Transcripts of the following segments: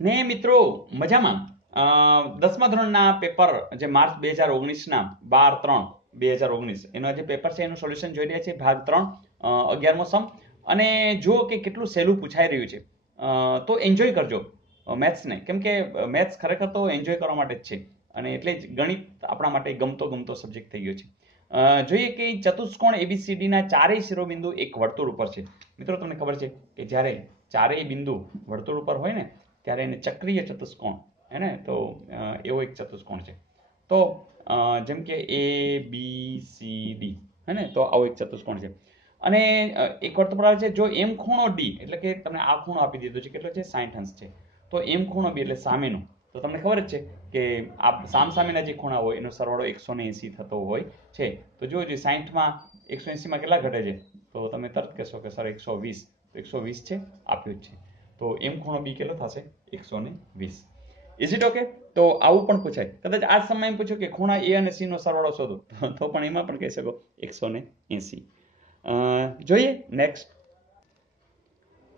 ને મિત્રો મજામાં. 10મા ધોરણના પેપર જે માર્ચ 2019ના 12/3/2019 એનો જે પેપર છે એનું સોલ્યુશન જોઈ રહ્યા છે, ભાગ 3 11મો સમ. અને જુઓ કે કેટલું સહેલું પૂછાઈ રહ્યું છે. તો એન્જોય કરજો મેથ્સને, કેમ કે મેથ્સ ખરેખર તો એન્જોય કરવા માટે જ છે, અને એટલે જ ગણિત આપણા માટે ગમતો સબ્જેક્ટ થઈ ગયો છે. જોઈએ કે ચતુષ્કોણ ABCD ના ચારેય શિરોબિંદુ એક વર્તુળ ઉપર છે. મિત્રો તમને ખબર છે કે જ્યારે ચારેય બિંદુ વર્તુળ ઉપર હોય ને ત્યારે એને ચક્રીય ચતુષ્કોણ હે ને, તો એવો એક ચતુષ્કોણ છે. તો જેમ કે ABCD હે ને, તો આવો એક ચતુષ્કોણ છે. અને એક વર્તુળ આવે છે, જો એમ ખૂણો D એટલે કે તમને આ ખૂણો આપી દીધો છે, કેટલો છે 60 અંશ છે. તો એમ ખૂણો B એટલે સામેનો, તો તમને ખબર જ છે કે આ સામસામેના જે ખૂણા હોય એનો સરવાળો 180 થતો હોય છે. તો જોજો 60માં 180માં કેટલા ઘટે છે, તો તમે તરત કહેશો કે સર 120, તો 120 છે, આપ્યું જ છે. તો એમ ખૂણો B કેટલો થશે 120. Is it okay? તો આવું પણ પૂછાય. કદાચ આ સમય પૂછ્યું કે ખૂણા A અને C નો સરવાળો શોધો, તો પણ એમાં પણ કહી શકો 180. જોઈએ નેક્સ્ટ.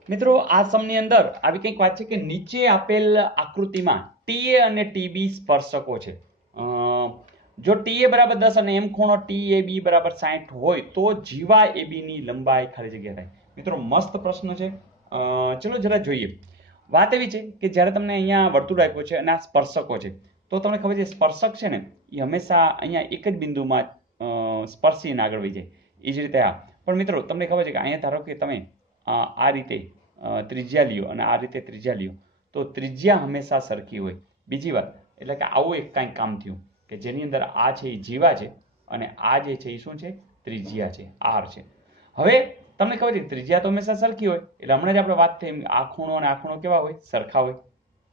મિત્રો આ સમની અંદર આવી કંઈક વાત છે કે નીચે આપેલ આકૃતિમાં TA અને TB સ્પર્શકો છે. જો TA બરાબર 10 અને એમ ખૂણો TAB બરાબર 60 હોય તો જીવા AB ની લંબાઈ ખાલી જગ્યા થાય. મિત્રો મસ્ત પ્રશ્ન છે. ચલો જરા જોઈએ. વાત એવી છે કે જ્યારે તમને અહીંયા વર્તુળ આપ્યું છે અને આ સ્પર્શકો છે, તો તમને ખબર છે સ્પર્શક છે ને એ હંમેશા અહીંયા એક જ બિંદુમાં સ્પર્શીને આગળ વહી જાય. એ જ રીતે આ પણ મિત્રો તમને ખબર છે કે અહીંયા ધારો કે તમે આ રીતે ત્રિજ્યા લ્યો અને આ રીતે ત્રિજ્યા લ્યો, તો ત્રિજ્યા હંમેશા સરખી હોય. બીજી વાત એટલે કે આવું એક કાંઈક કામ થયું કે જેની અંદર આ છે એ જીવા છે અને આ જે છે એ શું છે, ત્રિજ્યા છે, R છે. હવે તમને ખબર છે ત્રિજ્યા તો હંમેશા સરખી હોય, એટલે હમણાં જ આપણે વાત થઈ આ ખૂણો અને આ ખૂણો કેવા હોય, સરખા હોય.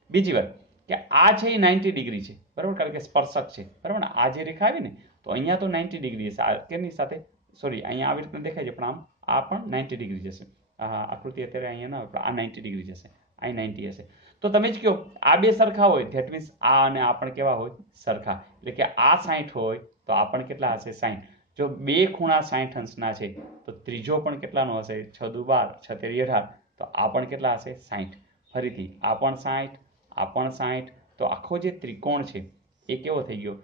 બીજી વાત કે આ છે એ 90 ડિગ્રી છે, બરાબર, કારણ કે સ્પર્શક છે, બરાબર ને. આ જે રેખા આવી ને તો અહીંયા તો 90 ડિગ્રી હશે, કેની સાથે, સોરી અહીંયા આવી રીતના દેખાય છે પણ આ પણ 90 ડિગ્રી જશે. આકૃતિ અત્યારે અહીંયા ના, આ 90 ડિગ્રી જશે, આ 90 હશે. તો તમે જ કહો આ બે સરખા હોય, ધેટ મીન્સ આ અને આ પણ કેવા હોય, સરખા. એટલે કે આ 60 હોય તો આ પણ કેટલા હશે, 60. જો બે ખૂણા 60 અંશના છે તો ત્રીજો પણ કેટલાનો હશે, 6 દુ 12, 6 તેરી 18, તો આ પણ કેટલા હશે, 60. ફરીથી આ પણ 60, આ પણ 60. તો આખો જે ત્રિકોણ છે એ કેવો થઈ ગયો,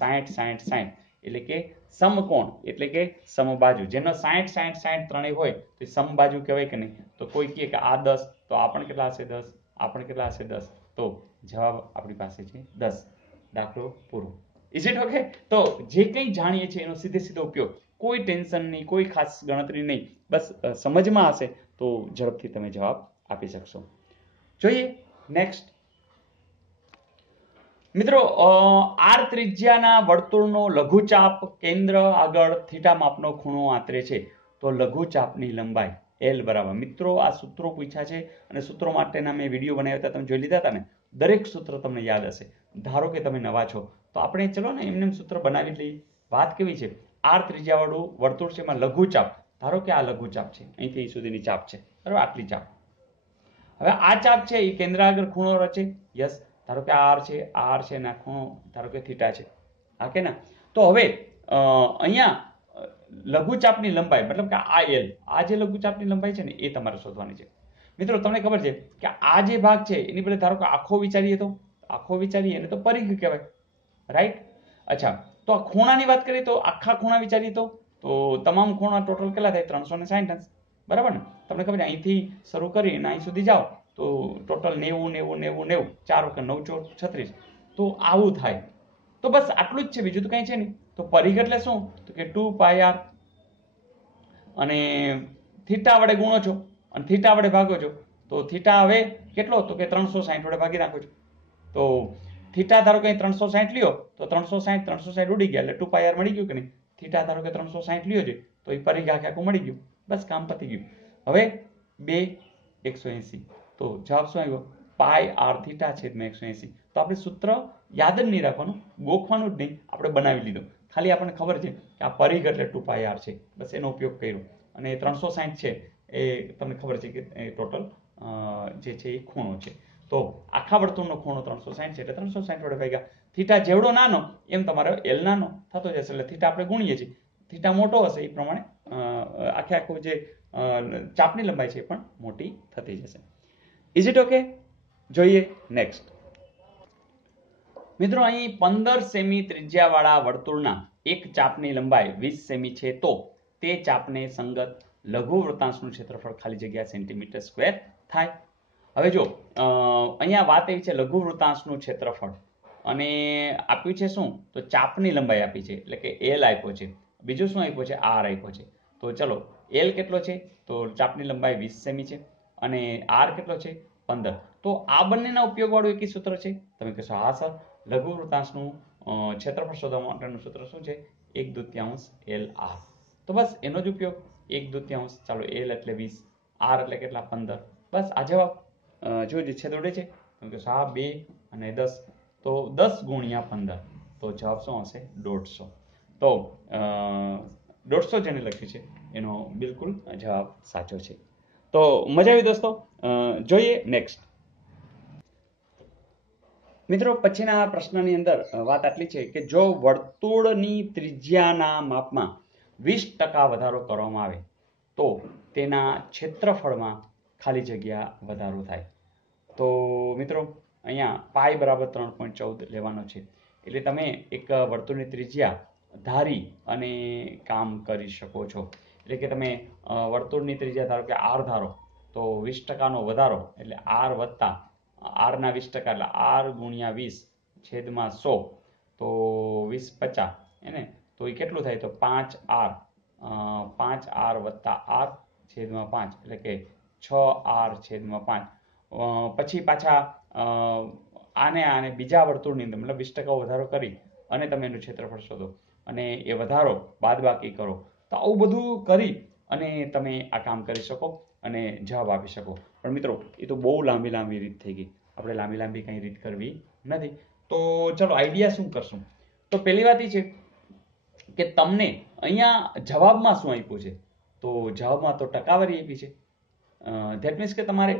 60 60 60, એટલે કે સમકોણ, એટલે કે સમબાજુ. જેનો 60 60 60 ત્રણેય હોય તો સમબાજુ કહેવાય કે નહીં. તો કોઈ કહે કે આ 10, તો આ પણ કેટલા હશે 10, આ પણ કેટલા હશે 10. તો જવાબ આપણી પાસે છે 10. દાખલો પૂરો. Is it okay? તો જે કંઈ જાણીએ છીએ એનો સીધો ઉપયોગ, કોઈ ટેન્શન નહીં, કોઈ ખાસ ગણતરી નહીં, બસ સમજમાં હશે તો ઝડપથી તમે જવાબ આપી શકશો. જોઈએ નેક્સ્ટ. મિત્રો R ત્રિજ્યાના વર્તુળનો લઘુચાપ કેન્દ્ર આગળ થીટા માપનો ખૂણો આંતરે છે, તો લઘુચાપની લંબાઈ L બરાબર. મિત્રો આ સૂત્રો પૂછ્યા છે અને સૂત્રો માટેના મેં વિડીયો બનાવ્યા હતા, તમે જોઈ લીધા હતા ને. દરેક સૂત્ર તમને યાદ હશે. ધારો કે તમે નવા છો તો આપણે ચલો ને એમને સૂત્ર બનાવી લઈએ. વાત કેવી છે, R ત્રિજ્યાવાળું વર્તુળ છે, એમાં લઘુચાપ, ધારો કે આ લઘુચાપ છે, અહીંથી અહીં સુધીની ચાપ છે, બરાબર, આટલી ચાપ. હવે આ ચાપ છે એ કેન્દ્ર આગળ ખૂણો રચે, યસ. ધારો કે R છે, R છે, અને ખૂણો ધારો કે થીટા છે, હા કે ના. તો હવે અહીંયા લઘુચાપની લંબાઈ મતલબ કે આ L, આ જે લઘુચાપની લંબાઈ છે ને એ તમારે શોધવાની છે. મિત્રો તમને ખબર છે કે આ જે ભાગ છે એની બદલે ધારો કે આખો વિચારીએ, તો આખો વિચારીએ એને તો પરિઘ કહેવાય, રાઈટ. અચ્છા, તો આ ખૂણાની વાત કરીએ તો આખા ખૂણા વિચારીએ તો તમામ ખૂણા ટોટલ કેટલા થાય, 360 અંશ, બરાબર ને. તમને ખબર છે અહીંથી શરૂ કરીને અહીં સુધી જાઓ તો ટોટલ 90 90 90 90, 4 વખત 9 4 36, તો આવું થાય. તો બસ આટલું જ છે, બીજું તો કંઈ છે નહીં. તો પરિઘ એટલે શું, તો કે 2πr અને થીટા વડે ગુણો છો અને થીટા વડે ભાગો છો, તો થીટા હવે કેટલો, તો કે 360 વડે ભાગી નાખો છો. તો થીટા ધારો કે 360 લ્યો તો 360 ઉડી ગયા એટલે 2πr મળી ગયું કે નહીં. થીટા ધારો કે 360 લ્યો છે તો એ પરિઘ આખું મળી ગયું, બસ કામ પતી ગયું. હવે 2 180, તો જવાબ શું આવ્યો, πr થીટા છેદમાં 180. તો આપણે સૂત્ર યાદ જ નહીં રાખવાનું, ગોખવાનું જ નહીં, આપણે બનાવી લીધું. ખાલી આપણને ખબર છે કે આ પરિઘ એટલે 2πr છે, બસ એનો ઉપયોગ કર્યો. અને 360 છે એ તમને ખબર છે કે ટોટલ જે છે એ ખૂણો છે. તો આખા વર્તુળનો ખૂણો 360 છે એટલે 360 વડે ભાગ્યા. થીટા જેવડો નાનો એમ તમારો L નાનો થતો જશે, એટલે થીટા આપણે ગુણીએ છીએ. થીટા મોટો હશે એ પ્રમાણે આખું જે ચાપની લંબાઈ છે એ પણ મોટી થતી જશે. Is it okay? જોઈએ નેક્સ્ટ. મિત્રો અહીં 15 સેમી ત્રિજ્યાવાળા વર્તુળના એક ચાપની લંબાઈ 20 સેમી છે તો તે ચાપને સંગત લઘુ વૃત્તાંશનું ક્ષેત્રફળ ખાલી જગ્યા સેન્ટીમીટર સ્ક્વેર થાય. હવે જો અહીંયા વાત એવી છે લઘુ વૃત્તાંશનું ક્ષેત્રફળ અને આપ્યું છે શું તો ચાપની લંબાઈ આપી છે એટલે કે એલ આપ્યો છે, બીજું શું આપ્યું છે આર આપ્યો છે. તો ચલો એલ કેટલો છે તો ચાપની લંબાઈ 20 સેમી છે અને આર કેટલો છે 15. તો આ બંનેના ઉપયોગ વાળું એક સૂત્ર છે. તમે કહેશો હા સર લઘુ વૃત્તાંશનું ક્ષેત્રફળ શોધવા માટેનું સૂત્ર શું છે 1/2 એલ આર. તો બસ એનો જ ઉપયોગ 1/2. ચાલો એલ એટલે 20, આર એટલે કેટલા 15. બસ આ જવાબ જો છેદ ઉડે છે તમે કહેશો હા 2 અને 10 તો 10 ગુણ્યા 15 તો જવાબ શું હશે 150. તો 150 જેને લખ્યું છે એનો બિલકુલ જવાબ સાચો છે. તો મજા આવી દોસ્તો. જોઈએ નેક્સ્ટ. મિત્રો પછીના પ્રશ્નની અંદર વાત આટલી છે કે જો વર્તુળની ત્રિજ્યાના માપમાં 20% વધારો કરવામાં આવે તો તેના ક્ષેત્રફળમાં ખાલી જગ્યા વધારો થાય. તો મિત્રો અહીંયા પાઈ બરાબર 3.14 લેવાનો છે એટલે તમે એક વર્તુળની ત્રિજ્યા ધારી અને કામ કરી શકો છો. એટલે કે તમે વર્તુળની ત્રિજ્યા ધારો કે આર ધારો તો 20%નો વધારો એટલે આર વત્તા આરના 20% એટલે આર ગુણ્યા 20 છેદમાં 100 તો 20 50 એને તો એ કેટલું થાય તો 5R 5R વત્તા આર છેદમાં 5 એટલે કે 6R છેદમાં 5. પછી પાછા આને બીજા વર્તુળની અંદર મતલબ 20% વધારો કરી અને તમે એનું ક્ષેત્રફળ શોધો અને એ વધારો બાદબાકી કરો. તો આવું બધું કરી અને તમે આ કામ કરી શકો અને જવાબ આપી શકો. પણ મિત્રો એ તો બહુ લાંબી રીત થઈ ગઈ, આપણે લાંબી કંઈ રીત કરવી નથી. તો ચલો આઈડિયા શું કરશું તો પહેલી વાત એ છે કે તમને અહીંયા જવાબમાં શું આપ્યું છે તો જવાબમાં તો ટકાવારી આપી છે. ધેટ મીન્સ કે તમારે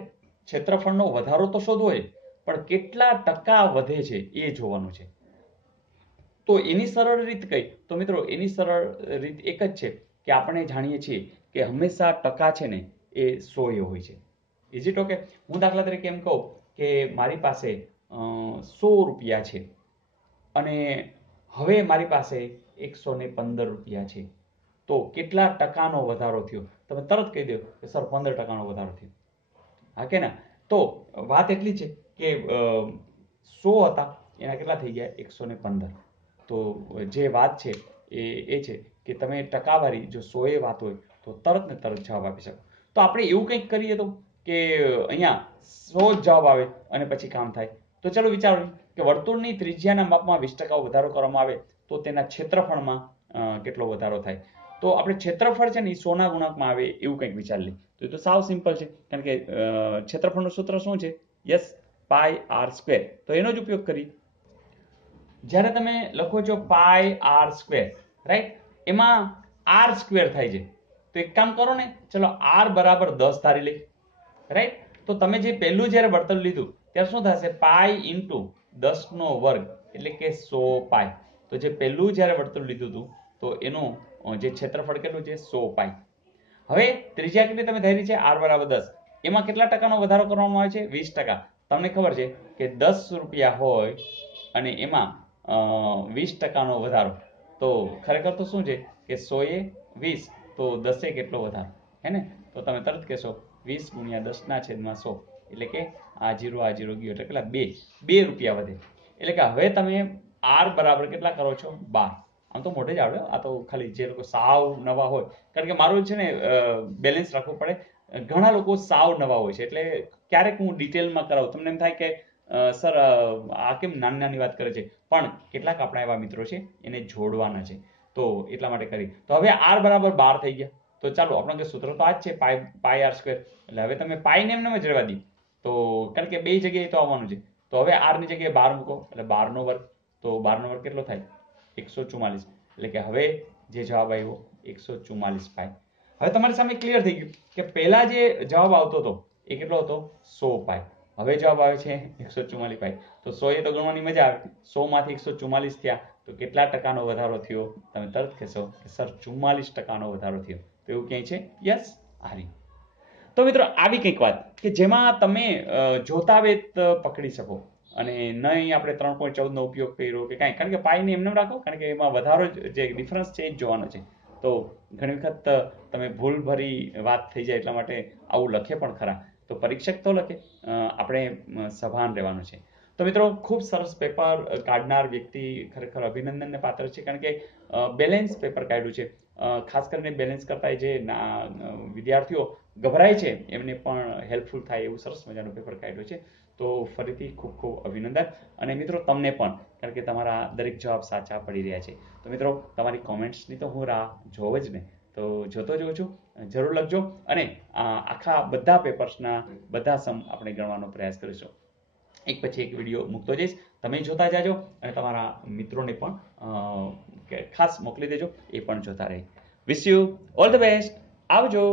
ક્ષેત્રફળનો વધારો તો શોધવો હોય પણ કેટલા ટકા વધે છે એ જોવાનું છે. તો એની સરળ રીત કઈ તો મિત્રો એની સરળ રીત એક જ છે કે આપણે જાણીએ છીએ કે હંમેશા ટકા છે ને એ 100 હોય છે. Is it okay? હું દાખલા તરીકે એમ કહું કે મારી પાસે 100 રૂપિયા છે અને હવે મારી પાસે 115 રૂપિયા છે તો કેટલા ટકાનો વધારો થયો તમે તરત કહી દો કે સર 15%નો વધારો થયો. હા કે ના? તો વાત એટલી છે કે 100 હતા એના કેટલા થઈ ગયા 115. તો જે વાત છે એ છે કે તમે ટકાવારી જો 100 વાત હોય તો તરત ને તરત જવાબ આપી શકો. તો આપણે એવું કંઈક કરીએ તો કે અહીંયા 100 જવાબ આવે અને પછી કામ થાય. તો ચલો વિચારો કે વર્તુળની ત્રિજ્યાના માપમાં 20% વધારો કરવામાં આવે તો તેના ક્ષેત્રફળમાં કેટલો વધારો થાય. તો આપણે ક્ષેત્રફળ છે ને એ 100ના ગુણાંકમાં આવે એવું કંઈક વિચાર લઈએ. તો એ તો સાવ સિમ્પલ છે કારણ કે ક્ષેત્રફળનું સૂત્ર શું છે યસ પાઈ આર સ્ક્વેર. તો એનો જ ઉપયોગ કરી. જ્યારે તમે લખો છો પાઈ આર સ્ક્વેર રાઈટ એમાં આર સ્ક્વેર થાય છે તો એક કામ કરો ને ચલો આર બરાબર 10 ધારી લઈ રાઈટ. તો તમે જે પહેલું જ્યારે વર્તુળ લીધું ત્યારે શું થશે પાઈ ઇન્ટુ 10 નો વર્ગ એટલે કે 100 પાઈ. તો જે પહેલું જ્યારે વર્તુળ લીધું હતું તો એનું જે ક્ષેત્રફળ કેટલું છે 100 પાઈ. હવે ત્રિજ્યા કેટલી તમે ધારી છે આર બરાબર 10 એમાં કેટલા ટકાનો વધારો કરવામાં આવે છે 20%. તમને ખબર છે કે 10 રૂપિયા હોય અને એમાં 20%નો વધારો તો ખરેખર તો શું છે કે 100 એ 20 તો 10 કેટલો વધારો હે ને. તો તમે તરત કહેશો 20 ગુણ્યા 10 છેદમાં 100 એટલે કે આ જીરો ગયો એટલે કેટલા 2 રૂપિયા વધે. એટલે કે હવે તમે આર બરાબર કેટલા કરો છો 12. આમ તો મોઢે જ આવડે આ તો ખાલી જે લોકો સાવ નવા હોય કારણ કે મારું છે ને બેલેન્સ રાખવું પડે. ઘણા લોકો સાવ નવા હોય છે એટલે ક્યારેક હું ડિટેલમાં કરાવું તમને એમ થાય કે સર આ કેમ નાની વાત કરે છે પણ કેટલાક આપણા એવા મિત્રો છે એને જોડવાના છે તો એટલા માટે કરી. તો હવે આર બરાબર 12 થઈ ગયા. તો ચાલો આપણે સૂત્ર તો આ જ છે પાઈ આર સ્ક્વેર એટલે હવે તમે પાઈને એમને જ રહેવા દી તો કારણ કે બે જગ્યાએ તો આવવાનું છે. તો હવે આર ની જગ્યાએ 12 મૂકો એટલે 12 નો વર્ગ તો 12 નો વર્ગ કેટલો થાય 144 એટલે કે હવે જે જવાબ આવ્યો 144 પાઈ. હવે તમારી સામે ક્લિયર થઈ ગયું કે પહેલા જે જવાબ આવતો હતો એ કેટલો હતો 100 પાઈ. હવે જવાબ આવે છે 144 પાઈ. તો 100 એ તો ગણવાની મજા આવે 100 માંથી 144 થયા તો કેટલા ટકાનો વધારો થયો તમે તરત કહેશો કે સર 44%નો વધારો થયો. તો એવું ક્યાંય છે યસ આરી. તો મિત્રો આવી કંઈક વાત કે જેમાં તમે જોતા વેત પકડી શકો અને નહીં આપણે 3.14 નો ઉપયોગ કર્યો કે કાંઈ, કારણ કે પાઈને એમને રાખો, કારણ કે એમાં વધારો જે ડિફરન્સ છે એ જ જોવાનો છે. તો ઘણી વખત તમે ભૂલભરી વાત થઈ જાય એટલા માટે આવું લખે પણ ખરા. તો પરીક્ષક તો લખે, આપણે સભાન રહેવાનું છે. તો મિત્રો ખૂબ સરસ પેપર કાઢનાર વ્યક્તિ ખરેખર અભિનંદનને પાત્ર છે, કારણ કે બેલેન્સ પેપર કાઢ્યું છે. ખાસ કરીને બેલેન્સ કરતા જે વિદ્યાર્થીઓ ગભરાય છે એમને પણ હેલ્પફુલ થાય એવું સરસ મજાનું પેપર કાઢ્યું છે. તો ફરીથી ખૂબ ખૂબ અભિનંદન. અને મિત્રો તમને પણ, કારણ કે તમારા દરેક જવાબ સાચા પડી રહ્યા છે. તો મિત્રો તમારી કોમેન્ટ્સની તો હું રાહ જોઉં જ ને, તો જોતો જોઉં છું, જરૂર લખજો. અને આખા બધા પેપર્સના બધા સમ આપણે ગણવાનો પ્રયાસ કરીશું. એક પછી એક વિડીયો મૂકતો જઈશ, તમે જોતા જાજો અને તમારા મિત્રોને પણ ખાસ મોકલી દેજો, એ પણ જોતા રહે. Wish you all the best. આવજો.